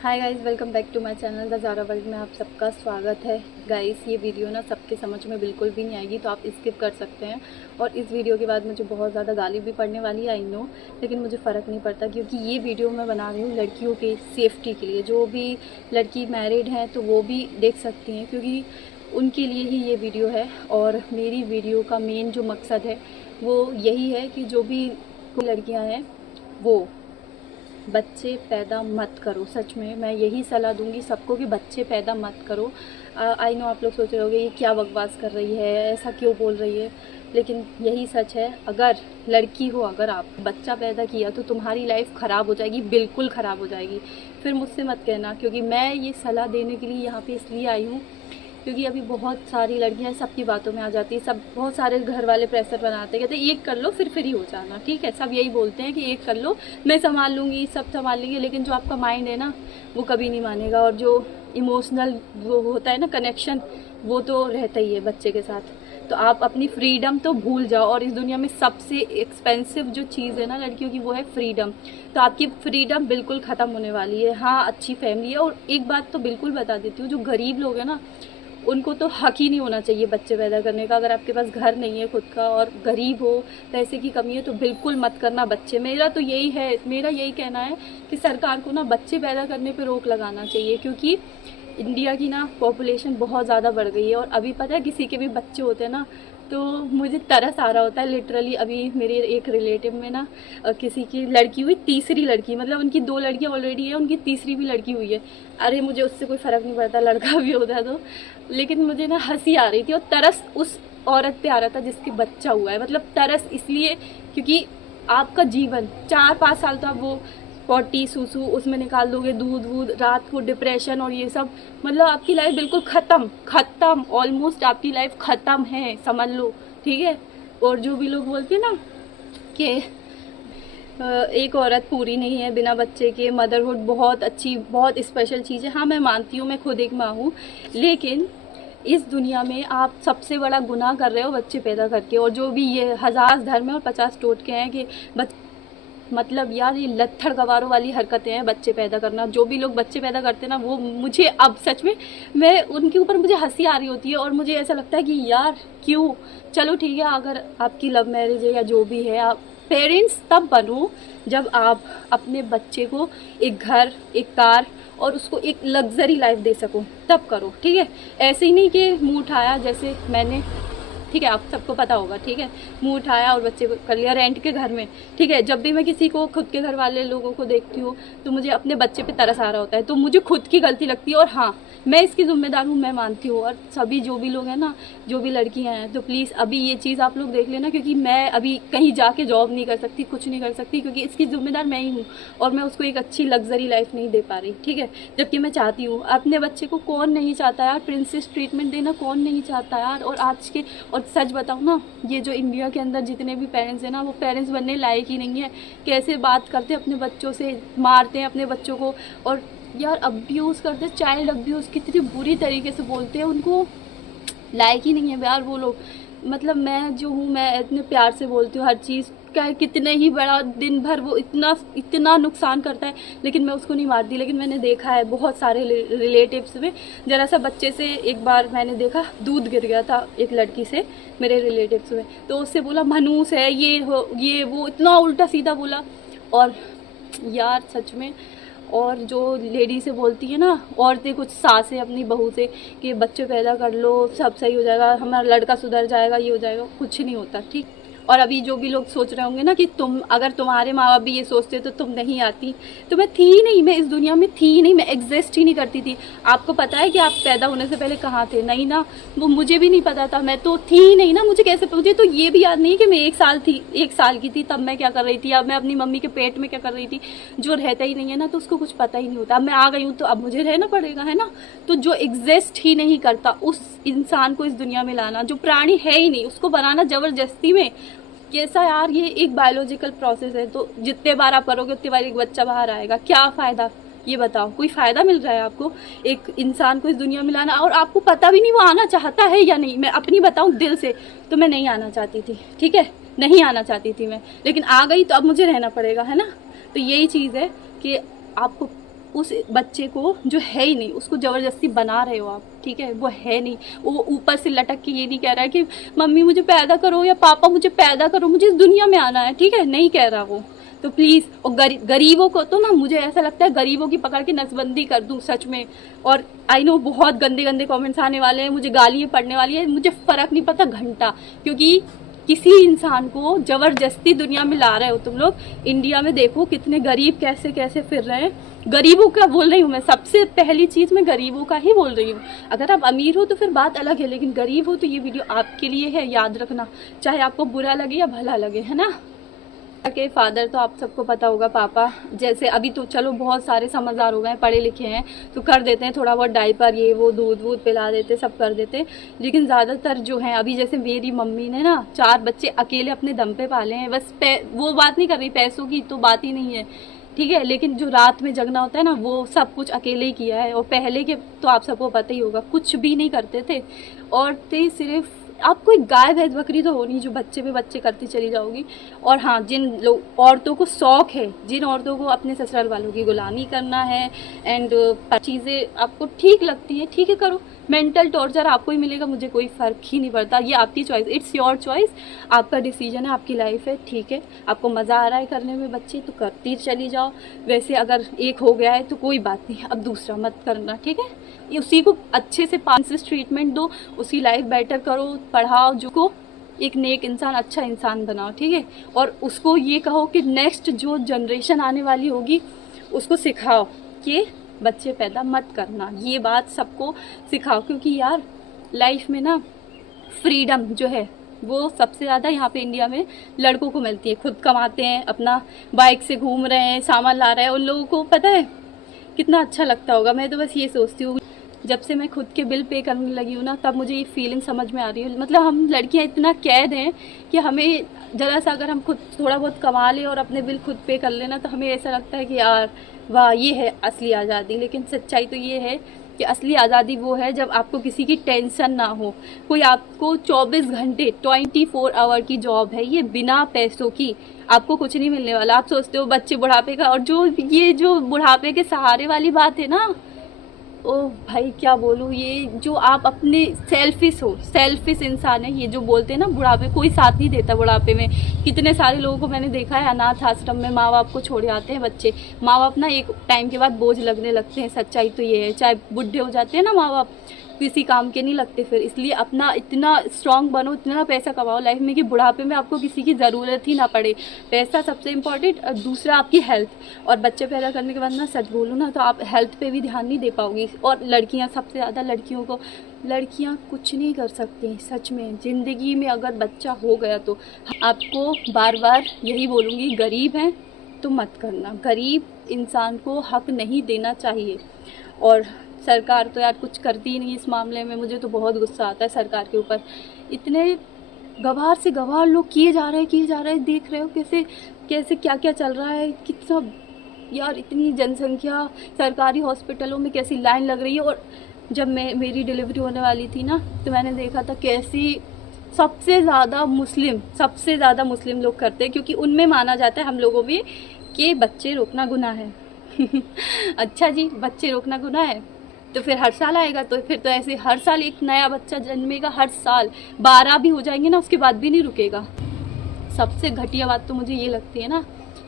Hi guys, welcome back to my channel the Zara world में आप सबका स्वागत है। गाइस, ये वीडियो ना सबके समझ में बिल्कुल भी नहीं आएगी, तो आप स्किप कर सकते हैं। और इस वीडियो के बाद मुझे बहुत ज़्यादा गाली भी पड़ने वाली है, आई नो, लेकिन मुझे फ़र्क नहीं पड़ता क्योंकि ये वीडियो मैं बना रही हूँ लड़कियों के सेफ्टी के लिए। जो भी लड़की मैरिड हैं तो वो भी देख सकती हैं, क्योंकि उनके लिए ही ये वीडियो है। और मेरी वीडियो का मेन जो मकसद है वो यही है कि जो भी लड़कियाँ हैं वो बच्चे पैदा मत करो। सच में मैं यही सलाह दूंगी सबको कि बच्चे पैदा मत करो। आई नो आप लोग सोच रहे होंगे ये क्या बकवास कर रही है, ऐसा क्यों बोल रही है, लेकिन यही सच है। अगर लड़की हो, अगर आप बच्चा पैदा किया तो तुम्हारी लाइफ ख़राब हो जाएगी, बिल्कुल ख़राब हो जाएगी। फिर मुझसे मत कहना, क्योंकि मैं ये सलाह देने के लिए यहाँ पे इसलिए आई हूँ क्योंकि अभी बहुत सारी लड़कियां सबकी बातों में आ जाती है। सब बहुत सारे घर वाले प्रेशर बनाते हैं, कहते हैं एक कर लो फिर फ्री हो जाना, ठीक है। सब यही बोलते हैं कि एक कर लो, मैं संभाल लूँगी, सब संभाल लेंगे, लेकिन जो आपका माइंड है ना वो कभी नहीं मानेगा। और जो इमोशनल वो होता है ना कनेक्शन, वो तो रहता ही है बच्चे के साथ। तो आप अपनी फ्रीडम तो भूल जाओ। और इस दुनिया में सबसे एक्सपेंसिव जो चीज़ है ना लड़कियों की, वो है फ्रीडम। तो आपकी फ्रीडम बिल्कुल ख़त्म होने वाली है। हाँ, अच्छी फैमिली है। और एक बात तो बिल्कुल बता देती हूँ, जो गरीब लोग हैं ना उनको तो हक ही नहीं होना चाहिए बच्चे पैदा करने का। अगर आपके पास घर नहीं है खुद का और गरीब हो, पैसे की कमी है, तो बिल्कुल मत करना बच्चे। मेरा तो यही है, मेरा यही कहना है कि सरकार को ना बच्चे पैदा करने पे रोक लगाना चाहिए, क्योंकि इंडिया की ना पॉपुलेशन बहुत ज़्यादा बढ़ गई है। और अभी पता है किसी के भी बच्चे होते हैं ना तो मुझे तरस आ रहा होता है लिटरली। अभी मेरे एक रिलेटिव में ना किसी की लड़की हुई, तीसरी लड़की, मतलब उनकी 2 लड़कियां ऑलरेडी है, उनकी तीसरी भी लड़की हुई है। अरे मुझे उससे कोई फ़र्क नहीं पड़ता, लड़का भी होता है तो, लेकिन मुझे ना हंसी आ रही थी और तरस उस औरत पे आ रहा था जिसके बच्चा हुआ है। मतलब तरस इसलिए क्योंकि आपका जीवन 4-5 साल तो आप वो पॉटी सूसू उसमें निकाल दोगे, दूध वूध, रात को डिप्रेशन और ये सब, मतलब आपकी लाइफ बिल्कुल ख़त्म, ऑलमोस्ट आपकी लाइफ ख़त्म है, समझ लो, ठीक है। और जो भी लोग बोलते हैं ना कि एक औरत पूरी नहीं है बिना बच्चे के, मदरहुड बहुत अच्छी, बहुत स्पेशल चीज़ है। हाँ, मैं मानती हूँ, मैं खुद एक माँ हूँ, लेकिन इस दुनिया में आप सबसे बड़ा गुनाह कर रहे हो बच्चे पैदा करके। और जो भी ये 1000 धर्म है और 50 टोटके हैं कि मतलब यार ये लत्थड़ गवारों वाली हरकतें हैं बच्चे पैदा करना। जो भी लोग बच्चे पैदा करते हैं ना, वो मुझे अब सच में, मैं उनके ऊपर मुझे हंसी आ रही होती है। और मुझे ऐसा लगता है कि यार क्यों। चलो ठीक है, अगर आपकी लव मैरिज है या जो भी है, आप पेरेंट्स तब बनो जब आप अपने बच्चे को एक घर, एक कार और उसको एक लग्जरी लाइफ दे सको, तब करो, ठीक है। ऐसे ही नहीं कि मुंह उठाया जैसे मैंने, ठीक है, आप सबको पता होगा, ठीक है, मुंह उठाया और बच्चे को कर लिया रेंट के घर में, ठीक है। जब भी मैं किसी को, खुद के घर वाले लोगों को देखती हूँ तो मुझे अपने बच्चे पे तरस आ रहा होता है, तो मुझे खुद की गलती लगती है। और हाँ, मैं इसकी जिम्मेदार हूँ, मैं मानती हूँ। और सभी जो भी लोग हैं ना, जो भी लड़कियाँ हैं, तो प्लीज़ अभी ये चीज़ आप लोग देख लेना, क्योंकि मैं अभी कहीं जाके जॉब नहीं कर सकती, कुछ नहीं कर सकती, क्योंकि इसकी जिम्मेदार मैं ही हूँ। और मैं उसको एक अच्छी लग्जरी लाइफ नहीं दे पा रही, ठीक है, जबकि मैं चाहती हूँ। अपने बच्चे को कौन नहीं चाहता यार, प्रिंसेस ट्रीटमेंट देना कौन नहीं चाहता यार। और आज के, और सच बताऊँ ना, ये जो इंडिया के अंदर जितने भी पेरेंट्स हैं ना, वो पेरेंट्स बनने लायक ही नहीं है। कैसे बात करते हैं अपने बच्चों से, मारते हैं अपने बच्चों को, और यार अब्यूज़ करते हैं, चाइल्ड अब्यूज़ कितनी बुरी तरीके से बोलते हैं। उनको लायक ही नहीं है यार वो लोग। मतलब मैं जो हूँ, मैं इतने प्यार से बोलती हूँ हर चीज़ का, कितने ही बड़ा दिन भर वो इतना नुकसान करता है, लेकिन मैं उसको नहीं मारती। लेकिन मैंने देखा है बहुत सारे रिलेटिव्स में, जरा सा बच्चे से एक बार मैंने देखा दूध गिर गया था एक लड़की से मेरे रिलेटिव्स में, तो उससे बोला मनूस है, ये वो, इतना उल्टा सीधा बोला। और यार सच में, और जो लेडी से बोलती है ना औरतें, कुछ सासें अपनी बहू से कि बच्चे पैदा कर लो, सब सही हो जाएगा, हमारा लड़का सुधर जाएगा, ये हो जाएगा, कुछ नहीं होता, ठीक। और अभी जो भी लोग सोच रहे होंगे ना कि अगर तुम्हारे माँ बाप भी ये सोचते तो तुम नहीं आती, तो मैं थी ही नहीं, मैं इस दुनिया में थी ही नहीं, मैं एग्जिस्ट ही नहीं करती थी। आपको पता है कि आप पैदा होने से पहले कहाँ थे? नहीं ना, वो मुझे भी नहीं पता था, मैं तो थी ही नहीं ना। मुझे कैसे, मुझे तो ये भी याद नहीं कि मैं 1 साल की थी तब मैं क्या कर रही थी, अब मैं अपनी मम्मी के पेट में क्या कर रही थी। जो रहता ही नहीं है ना, तो उसको कुछ पता ही नहीं होता। अब मैं आ गई हूँ तो अब मुझे रहना पड़ेगा, है ना। तो जो एग्जिस्ट ही नहीं करता उस इंसान को इस दुनिया में लाना, जो प्राणी है ही नहीं उसको बनाना जबरदस्ती में, कैसा यार। ये एक बायोलॉजिकल प्रोसेस है, तो जितने बार आप करोगे उतने बार एक बच्चा बाहर आएगा। क्या फ़ायदा, ये बताओ, कोई फ़ायदा मिल रहा है आपको एक इंसान को इस दुनिया में लाना? और आपको पता भी नहीं वो आना चाहता है या नहीं। मैं अपनी बताऊं दिल से, तो मैं नहीं आना चाहती थी, ठीक है, नहीं आना चाहती थी मैं, लेकिन आ गई तो अब मुझे रहना पड़ेगा, है ना। तो यही चीज़ है कि आपको उस बच्चे को जो है ही नहीं उसको ज़बरदस्ती बना रहे हो आप, ठीक है, वो है नहीं, वो ऊपर से लटक के ये नहीं कह रहा है कि मम्मी मुझे पैदा करो या पापा मुझे पैदा करो, मुझे इस दुनिया में आना है, ठीक है, नहीं कह रहा वो। तो प्लीज़, और गरीबों को तो ना मुझे ऐसा लगता है गरीबों की पकड़ के नसबंदी कर दूं सच में। और आई नो बहुत गंदे गंदे कमेंट्स आने वाले हैं, मुझे गालियाँ पड़ने वाली है, मुझे फ़र्क नहीं पड़ता घंटा, क्योंकि किसी इंसान को जबरदस्ती दुनिया में ला रहे हो तुम लोग। इंडिया में देखो कितने गरीब कैसे कैसे फिर रहे हैं, गरीबों का बोल रही हूँ मैं, सबसे पहली चीज़ मैं गरीबों का ही बोल रही हूँ। अगर आप अमीर हो तो फिर बात अलग है, लेकिन गरीब हो तो ये वीडियो आपके लिए है, याद रखना, चाहे आपको बुरा लगे या भला लगे, है ना। के फादर तो आप सबको पता होगा, पापा जैसे अभी तो चलो बहुत सारे समझदार हो गए हैं, पढ़े लिखे हैं, तो कर देते हैं थोड़ा बहुत डाइपर ये वो, दूध वूध पिला देते, सब कर देते। लेकिन ज़्यादातर जो हैं अभी, जैसे मेरी मम्मी ने ना 4 बच्चे अकेले अपने दम पे पाले हैं, बस वो बात नहीं कर रही, पैसों की तो बात ही नहीं है, ठीक है, लेकिन जो रात में जगना होता है ना वो सब कुछ अकेले ही किया है। और पहले के तो आप सबको पता ही होगा, कुछ भी नहीं करते थे, औरतें सिर्फ, आपको एक गाय भैंस बकरी तो होनी जो बच्चे पे बच्चे करती चली जाओगी। और हाँ, जिन लोग औरतों को शौक है, जिन औरतों को अपने ससुराल वालों की गुलामी करना है एंड चीज़ें आपको ठीक लगती है, ठीक है करो, मेंटल टॉर्चर आपको ही मिलेगा, मुझे कोई फ़र्क ही नहीं पड़ता, ये आपकी चॉइस, इट्स योर चॉइस, आपका डिसीजन है, आपकी लाइफ है, ठीक है। आपको मज़ा आ रहा है करने में बच्चे तो करती चली जाओ, वैसे अगर एक हो गया है तो कोई बात नहीं, अब दूसरा मत करना, ठीक है। उसी को अच्छे से पांसिस ट्रीटमेंट दो, उसकी लाइफ बेटर करो, पढ़ाओ, जो को एक नेक इंसान, अच्छा इंसान बनाओ, ठीक है। और उसको ये कहो कि नेक्स्ट जो जनरेशन आने वाली होगी उसको सिखाओ कि बच्चे पैदा मत करना, ये बात सबको सिखाओ, क्योंकि यार लाइफ में ना फ्रीडम जो है वो सबसे ज़्यादा यहाँ पे इंडिया में लड़कों को मिलती है। खुद कमाते हैं, अपना बाइक से घूम रहे हैं, सामान ला रहे हैं, उन लोगों को पता है कितना अच्छा लगता होगा। मैं तो बस ये सोचती हूँ, जब से मैं खुद के बिल पे करने लगी हूँ ना, तब मुझे ये फीलिंग समझ में आ रही है। मतलब हम लड़कियाँ इतना कैद हैं कि हमें ज़रा सा अगर हम खुद थोड़ा बहुत कमा लें और अपने बिल खुद पे कर लेना, तो हमें ऐसा लगता है कि यार वाह, ये है असली आज़ादी। लेकिन सच्चाई तो ये है कि असली आज़ादी वो है जब आपको किसी की टेंशन ना हो, कोई आपको 24 घंटे 24 आवर की जॉब है, ये बिना पैसों की, आपको कुछ नहीं मिलने वाला। आप सोचते हो बच्चे बुढ़ापे का, और जो बुढ़ापे के सहारे वाली बात है ना, ओ भाई क्या बोलूँ, ये जो आप अपने सेल्फिश इंसान है, ये जो बोलते हैं ना बुढ़ापे कोई साथ नहीं देता। बुढ़ापे में कितने सारे लोगों को मैंने देखा है, अनाथ आश्रम में माँ बाप को छोड़े आते हैं बच्चे, माँ बाप ना एक टाइम के बाद बोझ लगने लगते हैं, सच्चाई तो ये है। चाहे बुढ़े हो जाते हैं ना माँ बाप, किसी काम के नहीं लगते फिर। इसलिए अपना इतना स्ट्रांग बनो, इतना पैसा कमाओ लाइफ में कि बुढ़ापे में आपको किसी की ज़रूरत ही ना पड़े। पैसा सबसे इम्पोर्टेंट, और दूसरा आपकी हेल्थ। और बच्चे पैदा करने के बाद ना सच बोलूँ ना तो आप हेल्थ पे भी ध्यान नहीं दे पाओगी। और लड़कियां, सबसे ज़्यादा लड़कियां कुछ नहीं कर सकती सच में ज़िंदगी में। अगर बच्चा हो गया तो आपको बार बार यही बोलूँगी, गरीब हैं तो मत करना, गरीब इंसान को हक नहीं देना चाहिए। और सरकार तो यार कुछ करती ही नहीं इस मामले में। मुझे तो बहुत गुस्सा आता है सरकार के ऊपर। इतने गवार से गवार लोग किए जा रहे हैं, देख रहे हो कैसे कैसे क्या क्या चल रहा है, कितना यार, इतनी जनसंख्या, सरकारी हॉस्पिटलों में कैसी लाइन लग रही है। और जब मेरी डिलीवरी होने वाली थी ना, तो मैंने देखा था कैसी सबसे ज़्यादा मुस्लिम लोग करते हैं, क्योंकि उनमें माना जाता है, हम लोगों में, कि बच्चे रोकना गुनाह है। अच्छा जी, बच्चे रोकना गुनाह है तो फिर हर साल आएगा, तो फिर तो ऐसे हर साल एक नया बच्चा जन्मेगा, हर साल 12 भी हो जाएंगे ना, उसके बाद भी नहीं रुकेगा। सबसे घटिया बात तो मुझे ये लगती है ना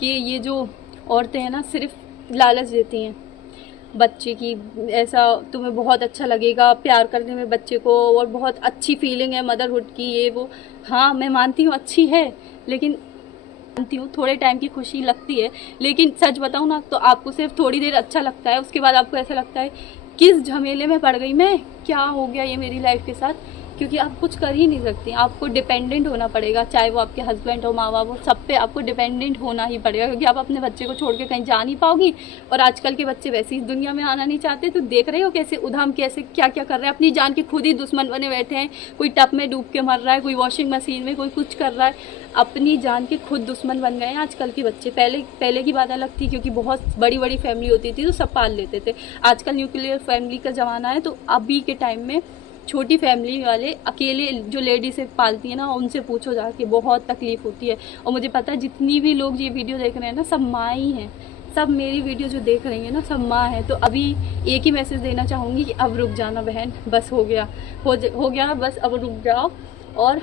कि ये जो औरतें हैं ना, सिर्फ लालच देती हैं बच्चे की, ऐसा तुम्हें बहुत अच्छा लगेगा प्यार करने में बच्चे को, और बहुत अच्छी फीलिंग है मदरहुड की, ये वो। हाँ मैं मानती हूँ अच्छी है, लेकिन मानती हूँ थोड़े टाइम की खुशी लगती है, लेकिन सच बताऊँ ना तो आपको सिर्फ थोड़ी देर अच्छा लगता है, उसके बाद आपको ऐसा लगता है किस झमेले में पड़ गई मैं, क्या हो गया ये मेरी लाइफ के साथ। क्योंकि आप कुछ कर ही नहीं सकती, आपको डिपेंडेंट होना पड़ेगा, चाहे वो आपके हस्बैंड हो, माँ बाप हो, सब पे आपको डिपेंडेंट होना ही पड़ेगा, क्योंकि आप अपने बच्चे को छोड़ के कहीं जा नहीं पाओगी। और आजकल के बच्चे वैसे ही इस दुनिया में आना नहीं चाहते, तो देख रहे हो कैसे उधम, कैसे क्या क्या कर रहे हैं, अपनी जान के खुद ही दुश्मन बने बैठे हैं। कोई टब में डूब के मर रहा है, कोई वॉशिंग मशीन में, कोई कुछ कर रहा है, अपनी जान के खुद दुश्मन बन गए हैं आजकल के बच्चे। पहले की बात अलग थी, क्योंकि बहुत बड़ी बड़ी फैमिली होती थी तो सब पाल लेते थे। आजकल न्यूक्लियर फैमिली का ज़माना है, तो अभी के टाइम में छोटी फैमिली वाले अकेले जो लेडीज़ पालती हैं ना, उनसे पूछो जाके, बहुत तकलीफ़ होती है। और मुझे पता है जितनी भी लोग ये वीडियो देख रहे हैं ना, सब माँ ही हैं, सब मेरी वीडियो जो देख रही है ना, सब माँ है। तो अभी एक ही मैसेज देना चाहूँगी कि अब रुक जाना बहन, बस हो गया, हो गया बस, अब रुक जाओ और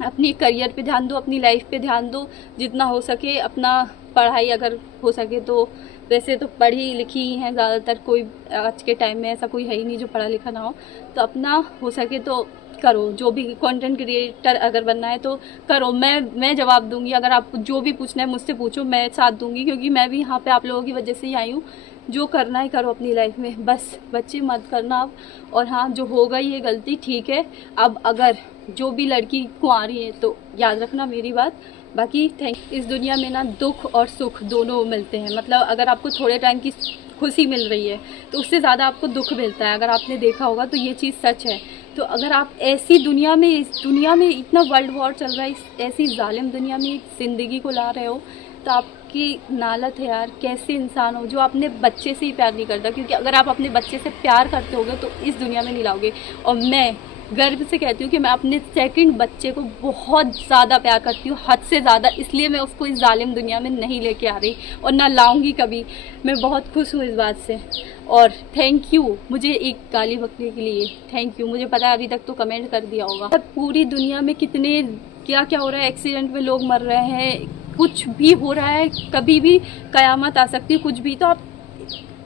अपनी करियर पे ध्यान दो, अपनी लाइफ पे ध्यान दो जितना हो सके। अपना पढ़ाई अगर हो सके तो, वैसे तो पढ़ी लिखी ही हैं ज़्यादातर, कोई आज के टाइम में ऐसा कोई है ही नहीं जो पढ़ा लिखा ना हो। तो अपना हो सके तो करो, जो भी कंटेंट क्रिएटर अगर बनना है तो करो। मैं जवाब दूंगी, अगर आपको जो भी पूछना है मुझसे पूछो, मैं साथ दूंगी, क्योंकि मैं भी यहाँ पे आप लोगों की वजह से ही आई हूँ। जो करना है करो अपनी लाइफ में, बस बच्चे मत करना अब। और हाँ, जो हो गई है गलती ठीक है। अब अगर जो भी लड़की कुंवारी है तो याद रखना मेरी बात। बाकी इस दुनिया में ना दुख और सुख दोनों मिलते हैं। मतलब अगर आपको थोड़े टाइम की खुशी मिल रही है तो उससे ज़्यादा आपको दुख मिलता है, अगर आपने देखा होगा तो ये चीज़ सच है। तो अगर आप ऐसी दुनिया में, इस दुनिया में इतना वर्ल्ड वॉर चल रहा है, ऐसी जालिम दुनिया में एक ज़िंदगी को ला रहे हो, तो आपकी नालत है यार। कैसे इंसान हो जो अपने बच्चे से ही प्यार नहीं करता, क्योंकि अगर आप अपने बच्चे से प्यार करते होगे तो इस दुनिया में नहीं लाओगे। और मैं गर्व से कहती हूँ कि मैं अपने सेकंड बच्चे को बहुत ज़्यादा प्यार करती हूँ, हद से ज़्यादा। इसलिए मैं उसको इस जालिम दुनिया में नहीं लेके आ रही और ना लाऊंगी कभी। मैं बहुत खुश हूँ इस बात से। और थैंक यू मुझे एक गाली बकने के लिए, थैंक यू। मुझे पता है अभी तक तो कमेंट कर दिया होगा। पूरी दुनिया में कितने क्या क्या हो रहा है, एक्सीडेंट में लोग मर रहे हैं, कुछ भी हो रहा है, कभी भी कयामत आ सकती है, कुछ भी।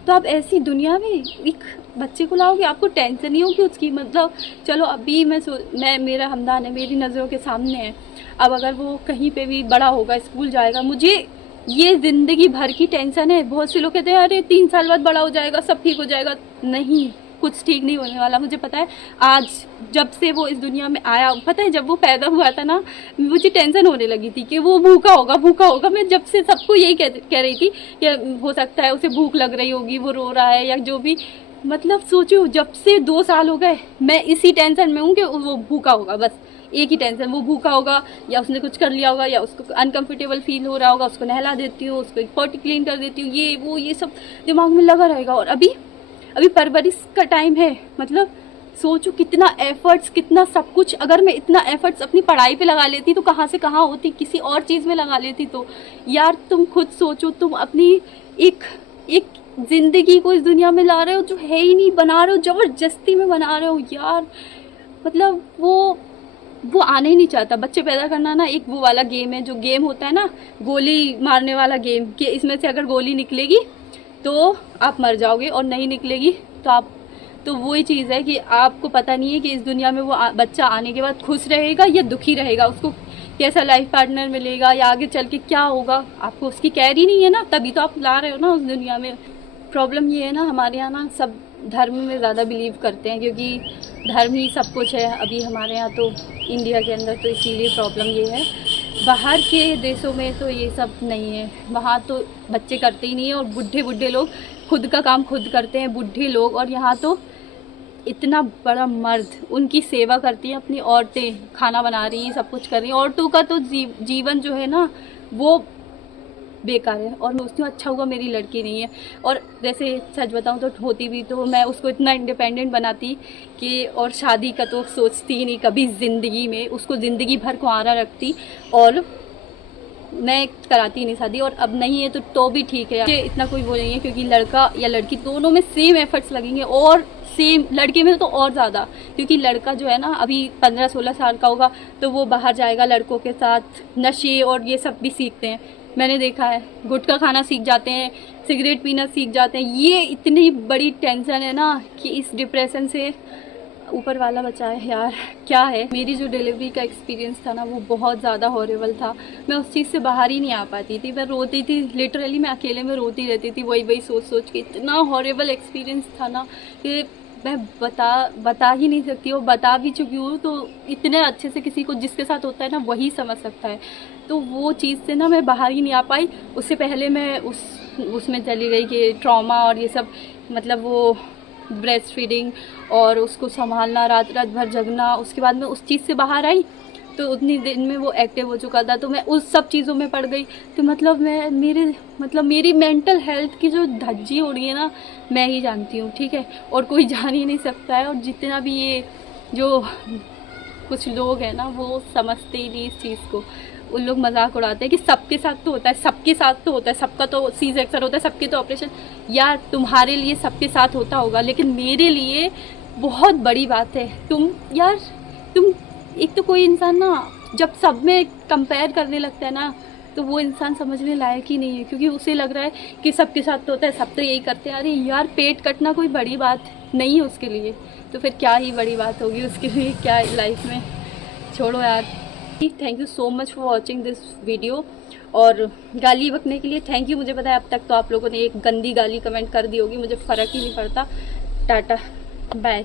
तो आप ऐसी दुनिया में एक बच्चे को लाओगे, आपको टेंशन नहीं होगी उसकी। मतलब चलो अभी मैं मेरा हमदान है, मेरी नज़रों के सामने है। अब अगर वो कहीं पे भी बड़ा होगा, स्कूल जाएगा, मुझे ये ज़िंदगी भर की टेंशन है। बहुत से लोग कहते हैं अरे 3 साल बाद बड़ा हो जाएगा, सब ठीक हो जाएगा। नहीं, कुछ ठीक नहीं होने वाला। मुझे पता है, आज जब से वो इस दुनिया में आया, पता है जब वो पैदा हुआ था ना, मुझे टेंशन होने लगी थी कि वो भूखा होगा, भूखा होगा। मैं जब से सबको यही कह रही थी कि हो सकता है उसे भूख लग रही होगी, वो रो रहा है या जो भी। मतलब सोचो, जब से 2 साल हो गए मैं इसी टेंशन में हूँ कि वो भूखा होगा। बस एक ही टेंशन, वो भूखा होगा या उसने कुछ कर लिया होगा या उसको अनकंफर्टेबल फील हो रहा होगा। उसको नहला देती हूँ, उसको पॉटी क्लीन कर देती हूँ, ये वो ये सब दिमाग में लगा रहेगा। और अभी परवरिश का टाइम है। मतलब सोचो कितना एफर्ट्स, कितना सब कुछ। अगर मैं इतना एफर्ट्स अपनी पढ़ाई पे लगा लेती तो कहाँ से कहाँ होती, किसी और चीज़ में लगा लेती। तो यार तुम खुद सोचो, तुम अपनी एक जिंदगी को इस दुनिया में ला रहे हो जो है ही नहीं, बना रहे हो, जबरदस्ती में बना रहे हो यार। मतलब वो आने ही नहीं चाहता। बच्चे पैदा करना ना एक वो वाला गेम है, जो गेम होता है ना गोली मारने वाला गेम, कि इसमें से अगर गोली निकलेगी तो आप मर जाओगे और नहीं निकलेगी तो वही चीज़ है कि आपको पता नहीं है कि इस दुनिया में वो बच्चा आने के बाद खुश रहेगा या दुखी रहेगा, उसको कैसा लाइफ पार्टनर मिलेगा या आगे चल के क्या होगा, आपको उसकी कैर ही नहीं है ना। तभी तो आप ला रहे हो ना उस दुनिया में। प्रॉब्लम ये है ना, हमारे यहाँ ना सब धर्म में ज़्यादा बिलीव करते हैं, क्योंकि धर्म ही सब कुछ है अभी हमारे यहाँ तो, इंडिया के अंदर। तो इसीलिए प्रॉब्लम ये है। बाहर के देशों में तो ये सब नहीं है, वहाँ तो बच्चे करते ही नहीं है और बूढ़े लोग खुद का काम खुद करते हैं, बूढ़े लोग। और यहाँ तो इतना बड़ा मर्द उनकी सेवा करती हैं, अपनी औरतें खाना बना रही हैं, सब कुछ कर रही हैं। औरतों का तो जीवन जो है ना वो बेकार है। और मैं सोचती हूँ अच्छा हुआ मेरी लड़की नहीं है। और वैसे सच बताऊँ तो होती भी तो मैं उसको इतना इंडिपेंडेंट बनाती कि, और शादी का तो सोचती ही नहीं कभी ज़िंदगी में, उसको ज़िंदगी भर कुंवारा रखती और मैं कराती नहीं शादी। और अब नहीं है तो भी ठीक है, इतना कोई वो नहीं है, क्योंकि लड़का या लड़की दोनों में सेम एफर्ट्स लगेंगे। और सेम लड़के में तो और ज़्यादा, क्योंकि लड़का जो है ना अभी 15-16 साल का होगा तो वो बाहर जाएगा लड़कों के साथ, नशे और ये सब भी सीखते हैं। मैंने देखा है, गुटखा खाना सीख जाते हैं, सिगरेट पीना सीख जाते हैं। ये इतनी बड़ी टेंशन है ना कि इस डिप्रेशन से ऊपर वाला बचाए यार, क्या है। मेरी जो डिलीवरी का एक्सपीरियंस था ना वो बहुत ज़्यादा हॉरिबल था। मैं उस चीज़ से बाहर ही नहीं आ पाती थी, मैं रोती थी, लिटरली मैं अकेले में रोती रहती थी, वही सोच के। इतना हॉरिबल एक्सपीरियंस था ना कि मैं बता ही नहीं सकती। और बता भी चुकी हूँ तो इतने अच्छे से किसी को जिसके साथ होता है ना वही समझ सकता है। तो वो चीज़ से ना मैं बाहर ही नहीं आ पाई। उससे पहले मैं उसमें चली गई कि ट्रॉमा और ये सब, मतलब वो ब्रेस्ट फीडिंग और उसको संभालना, रात भर जगना। उसके बाद मैं उस चीज़ से बाहर आई तो उतनी दिन में वो एक्टिव हो चुका था, तो मैं उस सब चीज़ों में पड़ गई। तो मतलब मेरी मेंटल हेल्थ की जो धज्जी हो रही है ना मैं ही जानती हूँ, ठीक है, और कोई जान ही नहीं सकता है। और जितना भी ये जो कुछ लोग हैं ना वो समझते ही नहीं इस चीज़ को। उन लोग मजाक उड़ाते हैं कि सबके साथ तो होता है, सबके साथ तो होता है, सबका तो सी सेक्शन होता है, सबके तो ऑपरेशन। यार तुम्हारे लिए सबके साथ होता होगा, लेकिन मेरे लिए बहुत बड़ी बात है। तुम एक तो कोई इंसान ना जब सब में कंपेयर करने लगता है ना, तो वो इंसान समझने लायक ही नहीं है, क्योंकि उसे लग रहा है कि सबके साथ तो होता है, सब तो यही करते हैं। अरे यार पेट कटना कोई बड़ी बात नहीं है उसके लिए, तो फिर क्या ही बड़ी बात होगी उसके लिए क्या लाइफ में। छोड़ो यार। Thank you so much for watching this video. और गाली बकने के लिए थैंक यू। मुझे पता है अब तक तो आप लोगों ने एक गंदी गाली कमेंट कर दी होगी, मुझे फ़र्क ही नहीं पड़ता। Tata bye.